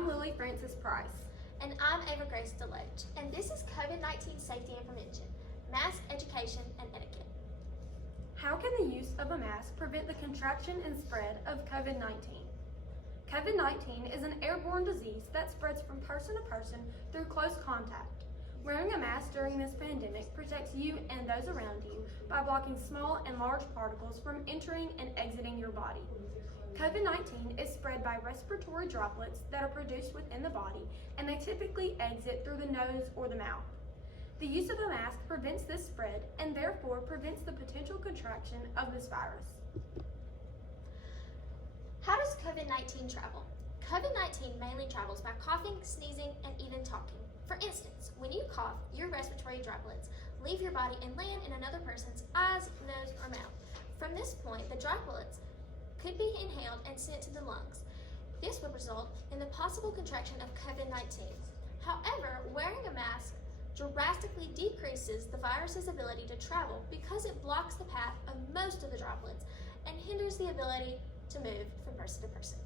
I'm Lily Francis Price. And I'm Ava Grace Deloach, and this is COVID-19 Safety and Prevention, Mask Education and Etiquette. How can the use of a mask prevent the contraction and spread of COVID-19? COVID-19 is an airborne disease that spreads from person to person through close contact. Wearing a mask during this pandemic protects you and those around you by blocking small and large particles from entering and exiting your body. COVID-19 is spread by respiratory droplets that are produced within the body, and they typically exit through the nose or the mouth. The use of a mask prevents this spread and therefore prevents the potential contraction of this virus. How does COVID-19 travel? COVID-19 mainly travels by coughing, sneezing, and even talking. For instance, when you cough, your respiratory droplets leave your body and land in another person's eyes, nose, or mouth. From this point, the droplets could be inhaled and sent to the lungs. This would result in the possible contraction of COVID-19. However, wearing a mask drastically decreases the virus's ability to travel because it blocks the path of most of the droplets and hinders the ability to move from person to person.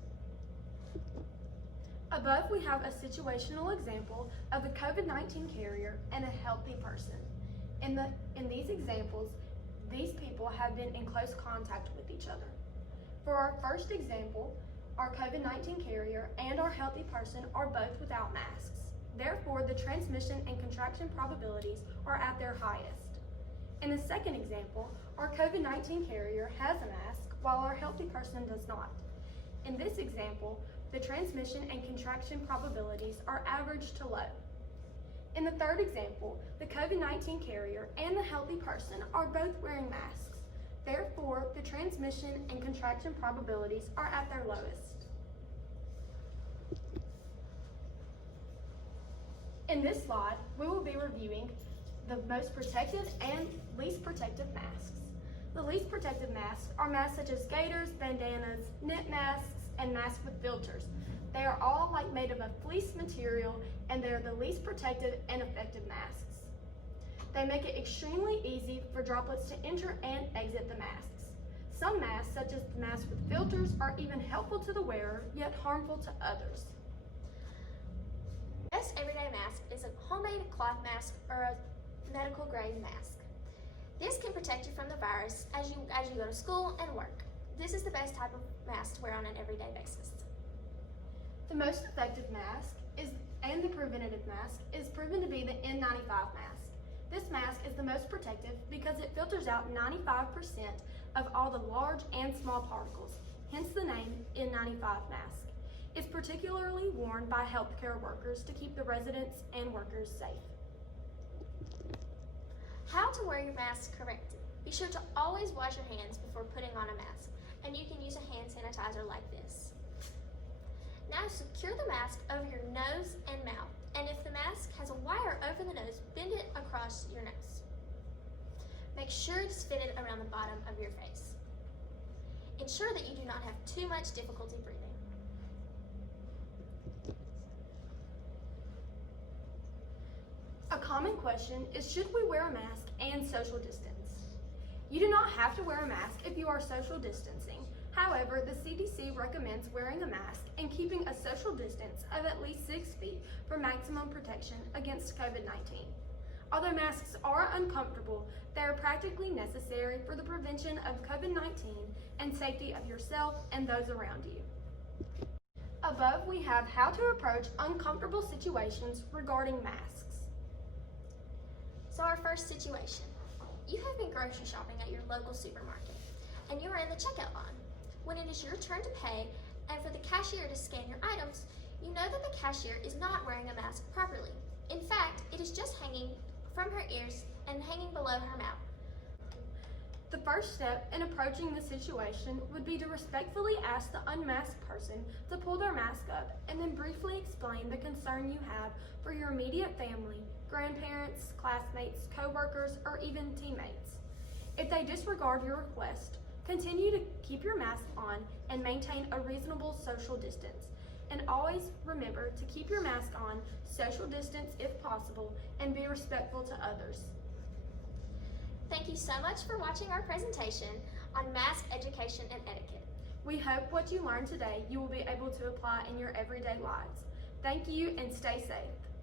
Above, we have a situational example of a COVID-19 carrier and a healthy person. In these examples, these people have been in close contact with each other. For our first example, our COVID-19 carrier and our healthy person are both without masks. Therefore, the transmission and contraction probabilities are at their highest. In the second example, our COVID-19 carrier has a mask while our healthy person does not. In this example, the transmission and contraction probabilities are average to low. In the third example, the COVID-19 carrier and the healthy person are both wearing masks. Therefore, the transmission and contraction probabilities are at their lowest. In this slide, we will be reviewing the most protective and least protective masks. The least protective masks are masks such as gaiters, bandanas, knit masks, and masks with filters. They are all made of a fleece material, and they are the least protective and effective masks. They make it extremely easy for droplets to enter and exit the masks. Some masks, such as the masks with filters, are even helpful to the wearer, yet harmful to others. The best everyday mask is a homemade cloth mask or a medical grade mask. This can protect you from the virus as you go to school and work. This is the best type of mask to wear on an everyday basis. The most effective mask and the preventative mask is proven to be the N95 mask. This mask is the most protective because it filters out 95% of all the large and small particles, hence the name N95 mask. It's particularly worn by healthcare workers to keep the residents and workers safe. How to wear your mask correctly. Be sure to always wash your hands before putting on a mask, and you can use a hand sanitizer like this. Now secure the mask over your nose and mouth, and if the mask has a wire over the nose, bend it across your nose. Make sure it's fitted around the bottom of your face. Ensure that you do not have too much difficulty breathing. A common question is, should we wear a mask and social distance? You do not have to wear a mask if you are social distancing. However, the CDC recommends wearing a mask and keeping a social distance of at least 6 feet for maximum protection against COVID-19. Although masks are uncomfortable, they are practically necessary for the prevention of COVID-19 and safety of yourself and those around you. Above, we have how to approach uncomfortable situations regarding masks. So our first situation. You have been grocery shopping at your local supermarket, and you are in the checkout line. When it is your turn to pay and for the cashier to scan your items, you know that the cashier is not wearing a mask properly. In fact, it is just hanging from her ears and hanging below her mouth. The first step in approaching the situation would be to respectfully ask the unmasked person to pull their mask up and then briefly explain the concern you have for your immediate family, grandparents, classmates, co-workers, or even teammates. If they disregard your request, continue to keep your mask on and maintain a reasonable social distance. And always remember to keep your mask on, social distance if possible, and be respectful to others. Thank you so much for watching our presentation on mask education and etiquette. We hope what you learned today you will be able to apply in your everyday lives. Thank you and stay safe.